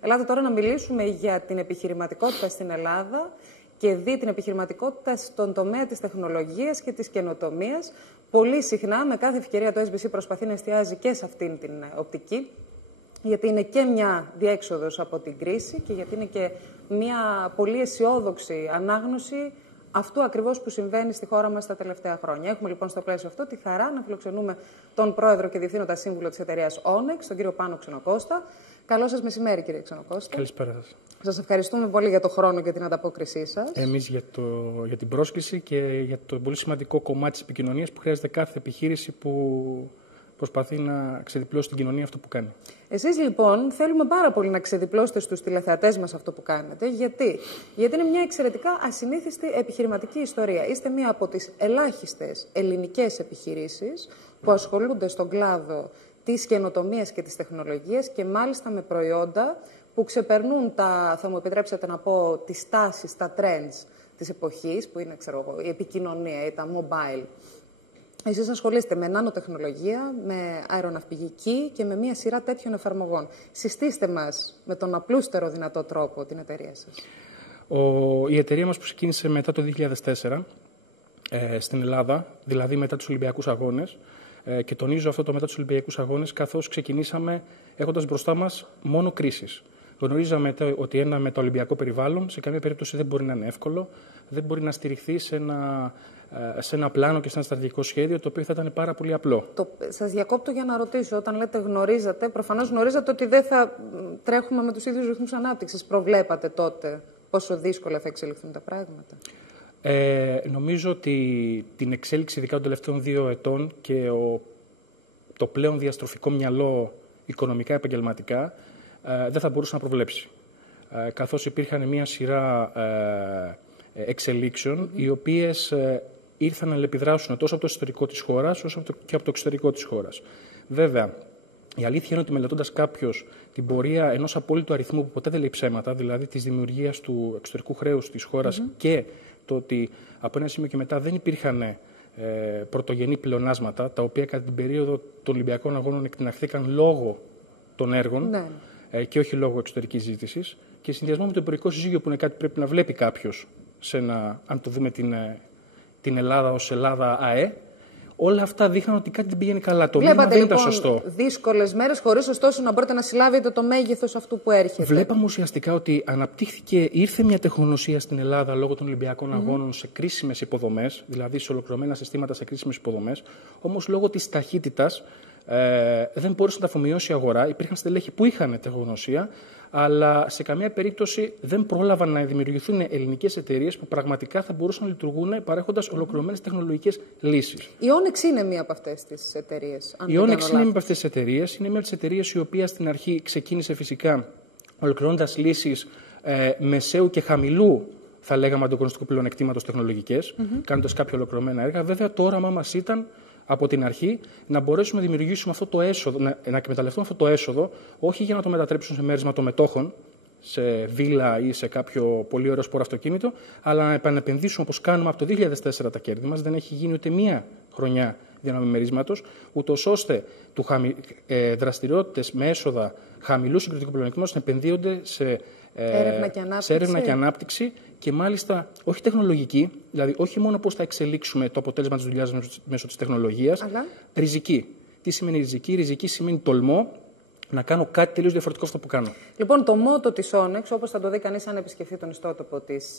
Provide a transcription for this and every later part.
Ελάτε τώρα να μιλήσουμε για την επιχειρηματικότητα στην Ελλάδα και δει την επιχειρηματικότητα στον τομέα της τεχνολογίας και της καινοτομίας. Πολύ συχνά, με κάθε ευκαιρία, το SBC προσπαθεί να εστιάζει και σε αυτήν την οπτική, γιατί είναι και μια διέξοδος από την κρίση και γιατί είναι και μια πολύ αισιόδοξη ανάγνωση αυτού ακριβώς που συμβαίνει στη χώρα μας τα τελευταία χρόνια. Έχουμε λοιπόν στο πλαίσιο αυτό τη χαρά να φιλοξενούμε τον πρόεδρο και διευθύνοντα σύμβουλο της εταιρείας Onyx, τον κύριο Πάνο Ξενοκώστα. Καλό σας μεσημέρι, κύριε Ξενοκώστα. Καλησπέρα σας. Σας ευχαριστούμε πολύ για το χρόνο και την ανταπόκρισή σας. Εμείς για την πρόσκληση και για το πολύ σημαντικό κομμάτι της επικοινωνίας που χρειάζεται κάθε επιχείρηση που προσπαθεί να ξεδιπλώσει την κοινωνία αυτό που κάνει. Εσείς λοιπόν θέλουμε πάρα πολύ να ξεδιπλώσετε στους τηλεθεατές μας αυτό που κάνετε. Γιατί είναι μια εξαιρετικά ασυνήθιστη επιχειρηματική ιστορία. Είστε μία από τις ελάχιστες ελληνικές επιχειρήσεις που ασχολούνται στον κλάδο της καινοτομίας και της τεχνολογίας και μάλιστα με προϊόντα που ξεπερνούν θα μου επιτρέψετε να πω, τις τάσεις, τα trends της εποχής, που είναι, ξέρω εγώ, η επικοινωνία ή τα mobile. Εσείς ασχολείστε με νανοτεχνολογία, με αεροναυπηγική και με μία σειρά τέτοιων εφαρμογών. Συστήστε μας με τον απλούστερο δυνατό τρόπο την εταιρεία σας. Η εταιρεία μας που ξεκίνησε μετά το 2004 στην Ελλάδα, δηλαδή μετά τους Ολυμπιακούς Αγώνες, και τονίζω αυτό το μετά τους Ολυμπιακούς Αγώνες, καθώς ξεκινήσαμε έχοντας μπροστά μας μόνο κρίσεις. Γνωρίζαμε ότι ένα μεταολυμπιακό περιβάλλον σε καμία περίπτωση δεν μπορεί να είναι εύκολο, δεν μπορεί να στηριχθεί σε ένα πλάνο και σε ένα στρατηγικό σχέδιο, το οποίο θα ήταν πάρα πολύ απλό. Σας διακόπτω για να ρωτήσω, όταν λέτε γνωρίζατε, προφανώς γνωρίζατε ότι δεν θα τρέχουμε με τους ίδιους ρυθμούς ανάπτυξης. Προβλέπατε τότε πόσο δύσκολα θα εξελιχθούν τα πράγματα? Νομίζω ότι την εξέλιξη ειδικά των τελευταίων 2 ετών και το πλέον διαστροφικό μυαλό οικονομικά επαγγελματικά δεν θα μπορούσε να προβλέψει. Καθώς υπήρχαν μια σειρά εξελίξεων, οι οποίες ήρθαν να αλληλεπιδράσουν τόσο από το εσωτερικό της χώρας, όσο και από το εξωτερικό της χώρας. Βέβαια, η αλήθεια είναι ότι μελετώντας κάποιος την πορεία ενός απόλυτου αριθμού που ποτέ δεν λέει ψέματα, δηλαδή της δημιουργίας του εξωτερικού χρέους της χώρας και το ότι από ένα σημείο και μετά δεν υπήρχαν πρωτογενή πλεονάσματα, τα οποία κατά την περίοδο των Ολυμπιακών Αγώνων εκτιναχθήκαν λόγω των έργων και όχι λόγω εξωτερικής ζήτησης, και συνδυασμό με το εμπορικό συζύγιο, που είναι κάτι που πρέπει να βλέπει κάποιος, αν το δούμε την Ελλάδα ως Ελλάδα ΑΕ, όλα αυτά δείχναν ότι κάτι δεν πηγαίνει καλά. Το μήνυμα δεν ήταν σωστό. Δύσκολες μέρες, χωρίς ωστόσο να μπορείτε να συλλάβετε το μέγεθος αυτού που έρχεται. Βλέπαμε ουσιαστικά ότι ήρθε μια τεχνογνωσία στην Ελλάδα λόγω των Ολυμπιακών Αγώνων σε κρίσιμες υποδομές, δηλαδή σε ολοκληρωμένα συστήματα σε κρίσιμες υποδομές. Όμως λόγω της ταχύτητας δεν μπορούσε να τα αφομοιώσει η αγορά. Υπήρχαν στελέχη που είχαν τεχνογνωσία, αλλά σε καμία περίπτωση δεν πρόλαβαν να δημιουργηθούν ελληνικές εταιρείες που πραγματικά θα μπορούσαν να λειτουργούν παρέχοντας ολοκληρωμένες τεχνολογικές λύσεις. Η Onyx είναι μία από αυτές τις εταιρείες. Η Onyx είναι μία από αυτές τις εταιρείες. Είναι μία από τις εταιρείες η οποία στην αρχή ξεκίνησε φυσικά ολοκληρώνοντας λύσεις μεσαίου και χαμηλού, θα λέγαμε, ανταγωνιστικού πλεονεκτήματος τεχνολογικές, κάνοντας κάποια ολοκληρωμένα έργα. Βέβαια, το όραμά μας ήταν από την αρχή να μπορέσουμε να δημιουργήσουμε αυτό το έσοδο, να εκμεταλλευτούμε αυτό το έσοδο, όχι για να το μετατρέψουν σε μέρισμα των μετόχων, σε βίλα ή σε κάποιο πολύ ωραίο σπόρο αυτοκίνητο, αλλά να επανεπενδύσουμε όπως κάνουμε από το 2004 τα κέρδη μας. Δεν έχει γίνει ούτε μία χρονιά διανομή μερίσματος, ούτως ώστε δραστηριότητες με έσοδα χαμηλού συγκριτικού πλεονεκτήματος να επενδύονται σε έρευνα και ανάπτυξη, και μάλιστα όχι τεχνολογική, δηλαδή όχι μόνο πώς θα εξελίξουμε το αποτέλεσμα της δουλειάς μέσω της τεχνολογίας, αλλά ριζική. Τι σημαίνει ριζική? Ριζική σημαίνει τολμό να κάνω κάτι τελείως διαφορετικό αυτό που κάνω. Λοιπόν, το μότο της Onyx, όπως θα το δει κανείς αν επισκεφθεί τον ιστότοπο της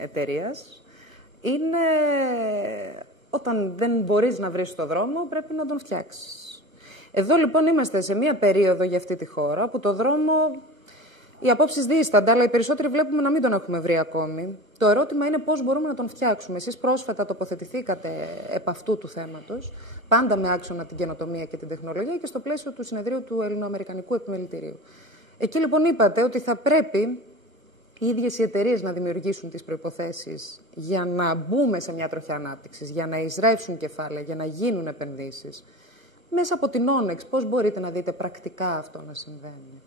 εταιρείας, είναι όταν δεν μπορείς να βρεις το δρόμο, πρέπει να τον φτιάξεις. Εδώ λοιπόν είμαστε σε μία περίοδο για αυτή τη χώρα που το δρόμο, οι απόψεις δίστανται, αλλά οι περισσότεροι βλέπουμε να μην τον έχουμε βρει ακόμη. Το ερώτημα είναι πώς μπορούμε να τον φτιάξουμε. Εσείς πρόσφατα τοποθετηθήκατε επ' αυτού του θέματος, πάντα με άξονα την καινοτομία και την τεχνολογία και στο πλαίσιο του συνεδρίου του Ελληνοαμερικανικού Επιμελητηρίου. Εκεί λοιπόν είπατε ότι θα πρέπει οι ίδιες οι εταιρείες να δημιουργήσουν τις προϋποθέσεις για να μπούμε σε μια τροχιά ανάπτυξης, για να εισρεύσουν κεφάλαια, για να γίνουν επενδύσεις. Μέσα από την Onyx, πώς μπορείτε να δείτε πρακτικά αυτό να συμβαίνει?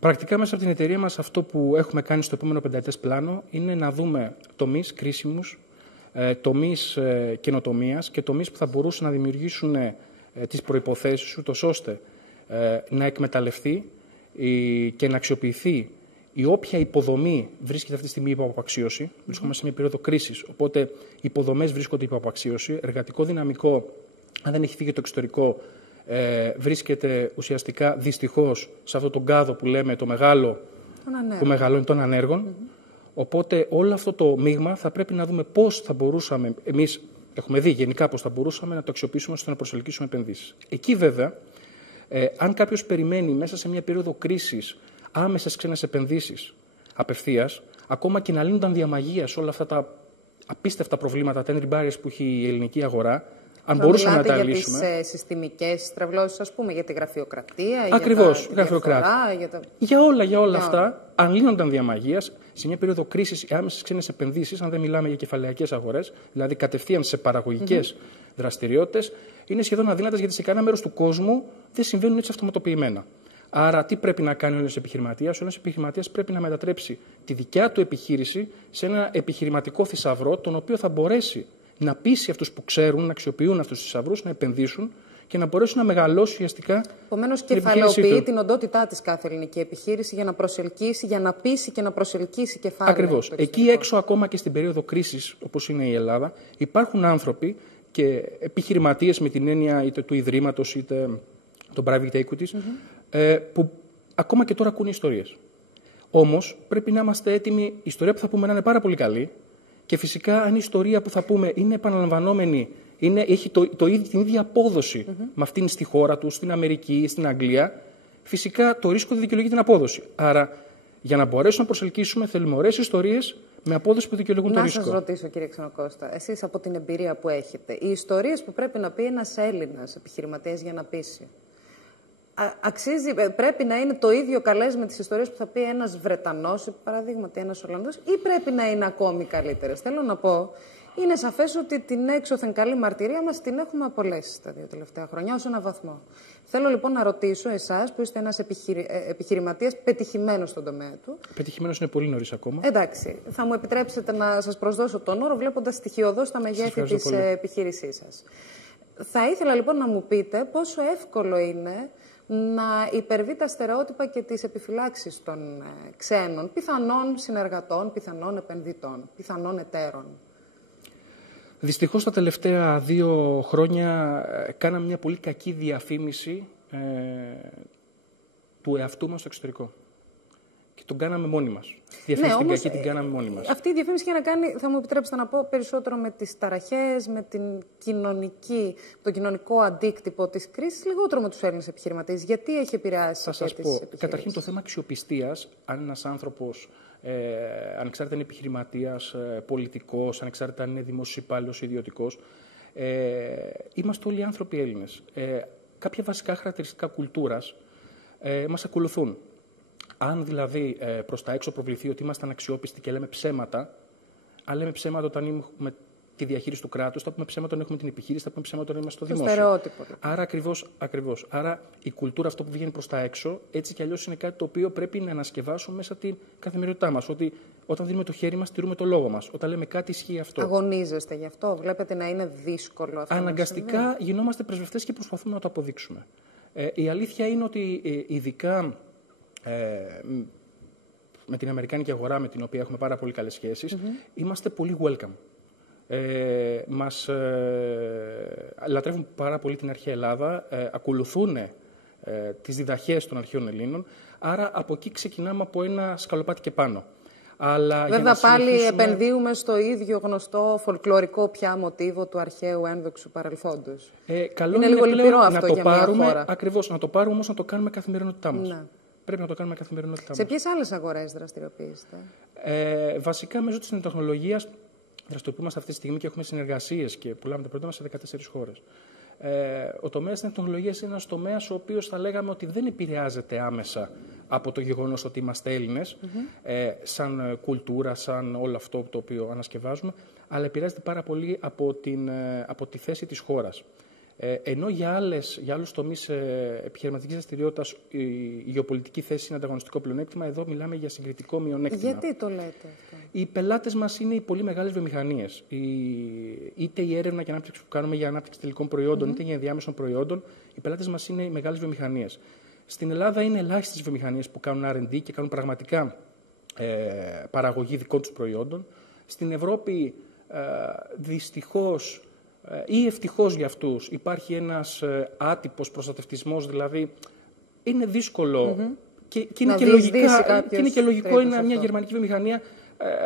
Πρακτικά, μέσα από την εταιρεία μας, αυτό που έχουμε κάνει στο επόμενο πενταετές πλάνο είναι να δούμε τομείς κρίσιμους, τομείς καινοτομίας και τομείς που θα μπορούσαν να δημιουργήσουν τις προϋποθέσεις ούτως ώστε να εκμεταλλευτεί και να αξιοποιηθεί η όποια υποδομή βρίσκεται αυτή τη στιγμή υπό απαξίωση. Βρισκόμαστε σε μια περίοδο κρίσης, οπότε οι υποδομές βρίσκονται υπό απαξίωση. Εργατικό δυναμικό, αν δεν έχει φύγει το εξωτερικό, βρίσκεται ουσιαστικά δυστυχώς σε αυτόν τον κάδο που λέμε το μεγάλο, που μεγαλώνει των ανέργων. Οπότε όλο αυτό το μείγμα θα πρέπει να δούμε πώς θα μπορούσαμε, εμείς έχουμε δει γενικά πώς θα μπορούσαμε να το αξιοποιήσουμε ώστε να προσελκύσουμε επενδύσεις. Εκεί βέβαια, αν κάποιος περιμένει μέσα σε μια περίοδο κρίσης άμεσες ξένες επενδύσεις απευθείας, ακόμα και να λύνονταν διαμαγείας όλα αυτά τα απίστευτα προβλήματα, τα entry barriers που έχει η ελληνική αγορά, αν μπορούσαμε να τα λύσουμε. Για τις συστημικές τρευλώσεις, ας πούμε, για τη γραφειοκρατία, ακριβώς, για τα διαφορά, για όλα αυτά, αν λύνονταν διαμαγείας, σε μια περίοδο κρίσης, οι άμεσες ξένες επενδύσεις, αν δεν μιλάμε για κεφαλαιακές αγορές, δηλαδή κατευθείαν σε παραγωγικές δραστηριότητες, είναι σχεδόν αδύνατες γιατί σε κανένα μέρος του κόσμου δεν συμβαίνουν έτσι αυτοματοποιημένα. Άρα, τι πρέπει να κάνει ο ένας επιχειρηματίας? Ο ένας επιχειρηματίας πρέπει να μετατρέψει τη δικιά του επιχείρηση σε ένα επιχειρηματικό θησαυρό, τον οποίο θα μπορέσει να πείσει αυτούς που ξέρουν, να αξιοποιούν αυτούς τους θησαυρούς, να επενδύσουν και να μπορέσουν να μεγαλώσει ουσιαστικά. Επομένως, κεφαλαιοποιεί την οντότητά της κάθε ελληνική επιχείρηση για να προσελκύσει, για να πείσει και να προσελκύσει κεφάλαια. Ακριβώς. Εκεί έξω, ακόμα και στην περίοδο κρίσης, όπως είναι η Ελλάδα, υπάρχουν άνθρωποι και επιχειρηματίες με την έννοια είτε του Ιδρύματος είτε των private equities, που ακόμα και τώρα ακούνε ιστορίες. Όμως πρέπει να είμαστε έτοιμοι η ιστορία που θα πούμε να είναι πάρα πολύ καλή και φυσικά αν η ιστορία που θα πούμε είναι επαναλαμβανόμενη, έχει την ίδια απόδοση με αυτήν στη χώρα του, στην Αμερική, στην Αγγλία, φυσικά το ρίσκο δεν δικαιολογεί την απόδοση. Άρα για να μπορέσουμε να προσελκύσουμε θέλουμε ωραίες ιστορίες με απόδοση που δικαιολογούν το ρίσκο. Να σας ρωτήσω, κύριε Ξενοκώστα, εσείς από την εμπειρία που έχετε, οι ιστορίες που πρέπει να πει ένας Έλληνας επιχειρηματίας για να πείσει, πρέπει να είναι το ίδιο καλές με τις ιστορίες που θα πει ένας Βρετανός, παραδείγματι ένας Ολλανδός, ή πρέπει να είναι ακόμη καλύτερες? Θέλω να πω, είναι σαφές ότι την έξωθεν καλή μαρτυρία μας την έχουμε απολέσει τα 2 τελευταία χρόνια ως ένα βαθμό. Θέλω λοιπόν να ρωτήσω εσάς που είστε ένας επιχειρηματίας πετυχημένος στον τομέα του. Πετυχημένος είναι πολύ νωρίς ακόμα. Εντάξει, θα μου επιτρέψετε να σας προσδώσω τον όρο βλέποντας στοιχειωδώς τα μεγέθη της επιχείρησής σας. Θα ήθελα λοιπόν να μου πείτε πόσο εύκολο είναι να υπερβεί τα στερεότυπα και τις επιφυλάξεις των ξένων, πιθανών συνεργατών, πιθανών επενδυτών, πιθανών εταίρων. Δυστυχώς τα τελευταία 2 χρόνια κάναμε μια πολύ κακή διαφήμιση του εαυτού μας στο εξωτερικό. Και τον κάναμε μόνοι μας. Τη διαφήμιση την κακή την κάναμε μόνοι μας. Αυτή η διαφήμιση είχε να κάνει, θα μου επιτρέψετε να πω, περισσότερο με τις ταραχές, με τον κοινωνικό αντίκτυπο της κρίσης, λιγότερο με τους Έλληνες επιχειρηματίες. Γιατί έχει επηρεάσει τις επιχειρήσεις? Καταρχήν το θέμα αξιοπιστίας, αν ένας άνθρωπος, ανεξάρτητα είναι επιχειρηματίας, πολιτικός, ανεξάρτητα αν είναι δημόσιος υπάλληλος ή ιδιωτικός, είμαστε όλοι άνθρωποι Έλληνες. Κάποια βασικά χαρακτηριστικά κουλτούρας μας ακολουθούν. Αν δηλαδή προς τα έξω προβληθεί ότι ήμασταν αξιόπιστοι και λέμε ψέματα, αν λέμε ψέματα όταν έχουμε τη διαχείριση του κράτους, θα πούμε ψέματα όταν έχουμε την επιχείρηση, θα πούμε ψέματα όταν είμαστε στο δημόσιο. Στερεότυπο. Άρα ακριβώς. Άρα η κουλτούρα, αυτό που βγαίνει προς τα έξω, έτσι κι αλλιώς είναι κάτι το οποίο πρέπει να ανασκευάσουμε μέσα την καθημερινότητά μας. Ότι όταν δίνουμε το χέρι μας, τηρούμε το λόγο μας. Όταν λέμε κάτι, ισχύει αυτό. Αγωνίζεστε γι' αυτό, βλέπετε να είναι δύσκολο αυτό? Αναγκαστικά γινόμαστε πρεσβευτές και προσπαθούμε να το αποδείξουμε. Η αλήθεια είναι ότι ειδικά με την αμερικάνικη αγορά, με την οποία έχουμε πάρα πολύ καλές σχέσεις, είμαστε πολύ welcome. Μας λατρεύουν πάρα πολύ την αρχαία Ελλάδα, ακολουθούν τις διδαχές των αρχαίων Ελλήνων, άρα από εκεί ξεκινάμε από ένα σκαλοπάτι και πάνω. Αλλά βέβαια πάλι επενδύουμε στο ίδιο γνωστό φολκλωρικό πια μοτίβο του αρχαίου ένδοξου παρελθόντος. Καλό είναι λίγο λυπηρό αυτό να το για πάρουμε, μια χώρα. Ακριβώς, να το πάρουμε όμως να το κάνουμε καθημερινότητά μας. Ναι. Πρέπει να το κάνουμε καθημερινότητά μας. Σε ποιες άλλες αγορές δραστηριοποιείστε? Βασικά μέσω της τεχνολογίας δραστηριοποιούμαστε αυτή τη στιγμή και έχουμε συνεργασίες και πουλάμε τα προϊόντα μας σε 14 χώρες. Ο τομέας της τεχνολογίας είναι ένας τομέας ο οποίος θα λέγαμε ότι δεν επηρεάζεται άμεσα από το γεγονός ότι είμαστε Έλληνες, σαν κουλτούρα, σαν όλο αυτό το οποίο ανασκευάζουμε, αλλά επηρεάζεται πάρα πολύ από τη θέση της χώρας. Ενώ για άλλους τομείς επιχειρηματικής δραστηριότητας η γεωπολιτική θέση είναι ανταγωνιστικό πλεονέκτημα, εδώ μιλάμε για συγκριτικό μειονέκτημα. Γιατί το λέτε αυτό? Οι πελάτες μας είναι οι πολύ μεγάλες βιομηχανίες. Είτε η έρευνα και ανάπτυξη που κάνουμε για ανάπτυξη τελικών προϊόντων, είτε για ενδιάμεσων προϊόντων, οι πελάτες μας είναι οι μεγάλες βιομηχανίες. Στην Ελλάδα είναι ελάχιστες βιομηχανίες που κάνουν R&D και κάνουν πραγματικά παραγωγή δικών τους προϊόντων. Στην Ευρώπη, δυστυχώς ή ευτυχώς για αυτούς, υπάρχει ένας άτυπος προστατευτισμός, δηλαδή είναι δύσκολο και είναι και λογικό μια γερμανική βιομηχανία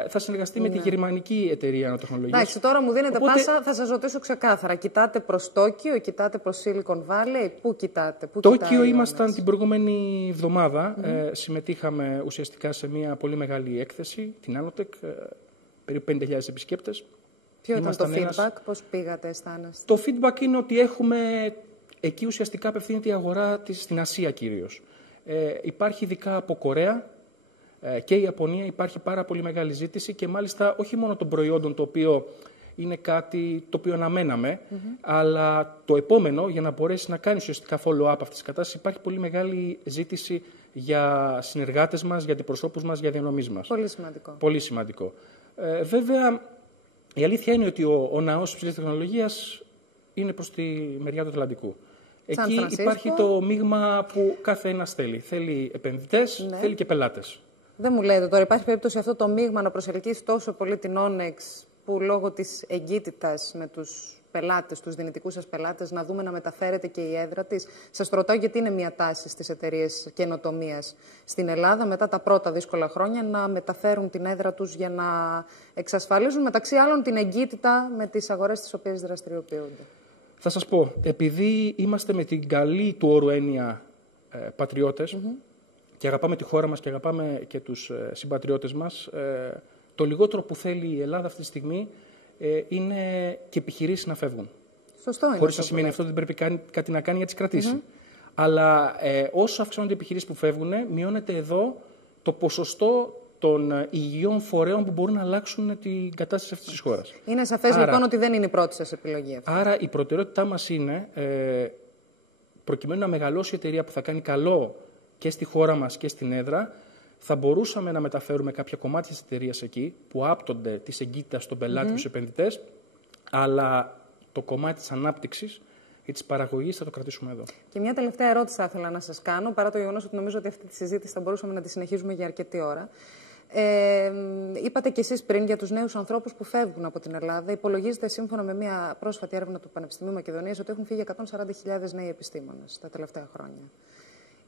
θα συνεργαστεί με τη γερμανική εταιρεία ανατεχνολογίας. Εντάξει, τώρα μου δίνετε πάσα, θα σας ρωτήσω ξεκάθαρα. Κοιτάτε προς Τόκιο, κοιτάτε προς Silicon Valley, πού κοιτάτε? Τόκιο ήμασταν την προηγούμενη εβδομάδα. Συμμετείχαμε ουσιαστικά σε μια πολύ μεγάλη έκθεση, την Nanotech, περίπου 50.000 επισκέπτες. Ποιο ήταν το feedback, πώς πήγατε, αισθάνεστε? Το feedback είναι ότι εκεί ουσιαστικά απευθύνεται η αγορά στην Ασία κυρίως. Υπάρχει ειδικά από Κορέα και η Ιαπωνία, υπάρχει πάρα πολύ μεγάλη ζήτηση και μάλιστα όχι μόνο των προϊόντων, το οποίο είναι κάτι το οποίο αναμέναμε, αλλά το επόμενο, για να μπορέσει να κάνει ουσιαστικά follow-up αυτής της κατάστασης, υπάρχει πολύ μεγάλη ζήτηση για συνεργάτες μας, για αντιπροσώπους μας, για διανομής μας. Πολύ σημαντικό. Πολύ σημαντικό. Βέβαια, η αλήθεια είναι ότι ο ναός της υψηλής τεχνολογίας είναι προς τη μεριά του Ατλαντικού. Εκεί υπάρχει το μείγμα που κάθε ένας θέλει. Θέλει επενδυτές, θέλει και πελάτες. Δεν μου λέτε τώρα, υπάρχει περίπτωση αυτό το μείγμα να προσελκύσει τόσο πολύ την Onyx, που λόγω της εγκύτητας με τους πελάτες, τους δυνητικούς σας πελάτες, να δούμε να μεταφέρεται και η έδρα της? Σας το ρωτάω γιατί είναι μια τάση στις εταιρείες καινοτομίας στην Ελλάδα, μετά τα πρώτα δύσκολα χρόνια, να μεταφέρουν την έδρα τους για να εξασφαλίζουν μεταξύ άλλων την εγκύτητα με τις αγορές τις οποίες δραστηριοποιούνται. Θα σας πω, επειδή είμαστε με την καλή του όρου έννοια πατριώτες και αγαπάμε τη χώρα μας και αγαπάμε και τους συμπατριώτες μας, το λιγότερο που θέλει η Ελλάδα αυτή τη στιγμή είναι και επιχειρήσεις να φεύγουν. Σωστό είναι. Χωρίς να σημαίνει αυτό ότι δεν πρέπει κάτι να κάνει για να τις κρατήσει. Αλλά όσο αυξάνονται οι επιχειρήσεις που φεύγουν, μειώνεται εδώ το ποσοστό των υγιών φορέων που μπορούν να αλλάξουν την κατάσταση αυτής της χώρας. Είναι σαφές λοιπόν ότι δεν είναι η πρώτη σας επιλογή αυτή. Άρα η προτεραιότητά μας είναι, προκειμένου να μεγαλώσει η εταιρεία που θα κάνει καλό και στη χώρα μας και στην έδρα, θα μπορούσαμε να μεταφέρουμε κάποια κομμάτια της εταιρείας εκεί, που άπτονται της εγκύτητας των πελάτων και τους επενδυτές, αλλά το κομμάτι της ανάπτυξης ή της παραγωγής θα το κρατήσουμε εδώ. Και μια τελευταία ερώτηση θα ήθελα να σας κάνω, παρά το γεγονός ότι νομίζω ότι αυτή τη συζήτηση θα μπορούσαμε να τη συνεχίζουμε για αρκετή ώρα. Είπατε κι εσείς πριν για τους νέους ανθρώπους που φεύγουν από την Ελλάδα. Υπολογίζεται, σύμφωνα με μια πρόσφατη έρευνα του Πανεπιστημίου Μακεδονίας, ότι έχουν φύγει 140.000 νέοι επιστήμονες τα τελευταία χρόνια.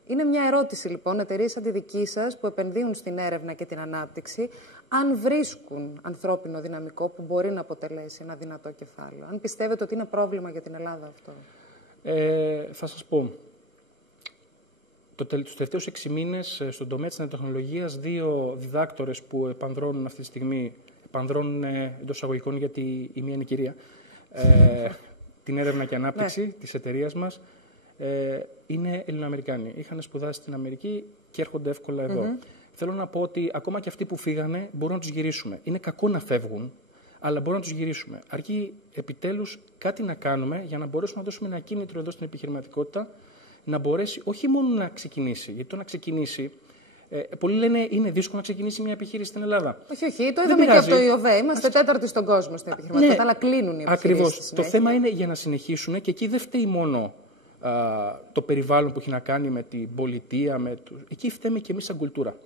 Είναι μια ερώτηση λοιπόν, εταιρείες σαν τη δική σας που επενδύουν στην έρευνα και την ανάπτυξη, αν βρίσκουν ανθρώπινο δυναμικό που μπορεί να αποτελέσει ένα δυνατό κεφάλαιο. Αν πιστεύετε ότι είναι πρόβλημα για την Ελλάδα αυτό. Θα σας πω. Τους τελευταίους 6 μήνες στον τομέα της νανοτεχνολογίας, 2 διδάκτορες που επανδρώνουν αυτή τη στιγμή, επανδρώνουν εντός εισαγωγικών γιατί η μία είναι η κυρία, την έρευνα και ανάπτυξη της εταιρείας μας, είναι Ελληνοαμερικάνοι. Είχαν σπουδάσει στην Αμερική και έρχονται εύκολα εδώ. Θέλω να πω ότι ακόμα και αυτοί που φύγανε μπορούμε να τους γυρίσουμε. Είναι κακό να φεύγουν, αλλά μπορούμε να τους γυρίσουμε. Αρκεί επιτέλους κάτι να κάνουμε για να μπορέσουμε να δώσουμε ένα κίνητρο εδώ στην επιχειρηματικότητα, να μπορέσει όχι μόνο να ξεκινήσει, γιατί το να ξεκινήσει. Πολλοί λένε είναι δύσκολο να ξεκινήσει μια επιχείρηση στην Ελλάδα. Όχι, το είδαμε και από το ΙΟΒΕ. Είμαστε τέταρτοι στον κόσμο στην επιχειρηματικότητα, αλλά κλείνουν οι επιχειρήσεις. Ακριβώς. Το θέμα είναι για να συνεχίσουν και εκεί δεν φταίει μόνο το περιβάλλον που έχει να κάνει με την πολιτεία. Εκεί φταίμε και εμείς σαν κουλτούρα.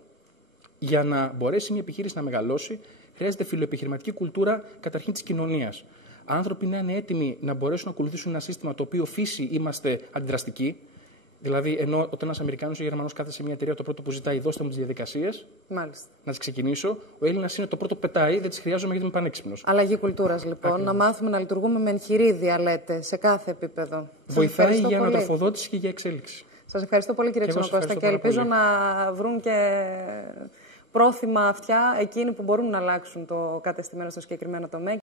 Για να μπορέσει μια επιχείρηση να μεγαλώσει, χρειάζεται φιλοεπιχειρηματική κουλτούρα καταρχήν της κοινωνίας. Άνθρωποι να είναι έτοιμοι να μπορέσουν να ακολουθήσουν ένα σύστημα το οποίο φύση είμαστε αντιδραστικοί. Δηλαδή, ενώ όταν ένας Αμερικάνος ή Γερμανός κάθεται σε μια εταιρεία, το πρώτο που ζητάει, δώστε μου τις διαδικασίες. Μάλιστα. Να τις ξεκινήσω. Ο Έλληνας είναι το πρώτο που πετάει, δεν τις χρειάζομαι γιατί είμαι πανέξυπνος. Αλλαγή κουλτούρας, λοιπόν. Ακριβώς. Να μάθουμε να λειτουργούμε με εγχειρίδια, λέτε, σε κάθε επίπεδο. Βοηθάει για ανατροφοδότηση και για εξέλιξη. Σας ευχαριστώ πολύ, κύριε Ξενοκώστα, και ελπίζω να βρουν και πρόθυμα αυτιά εκείνοι που μπορούν να αλλάξουν το κατεστημένο στο συγκεκριμένο τομέα.